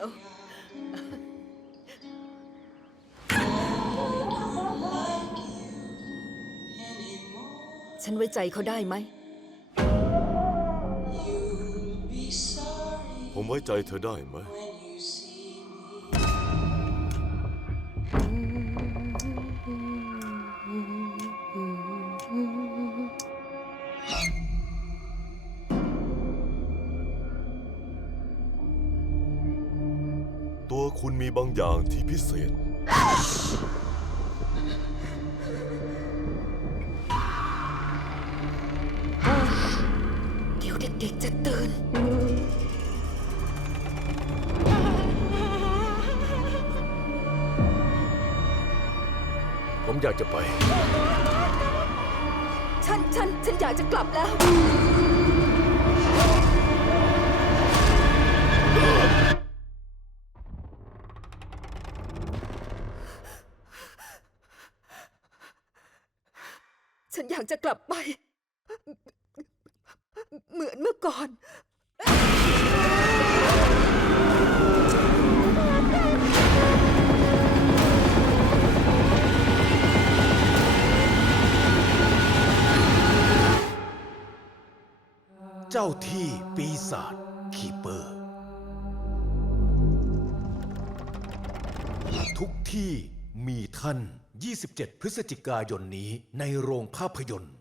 ฉันไว้ใจเขาได้ไหม ผมไว้ใจเธอได้ไหม ตัวคุณมีบางอย่างที่พิเศษ เดี๋ยวเด็กๆจะตื่น ผมอยากจะไป ฉัน ฉัน ฉันอยากจะกลับแล้ว ฉันอยากจะกลับไป เหมือนเมื่อก่อน เจ้าที่ปีศาจคีเปอร์ ทุกที่มีท่าน 27 พฤศจิกายนนี้ในโรงภาพยนตร์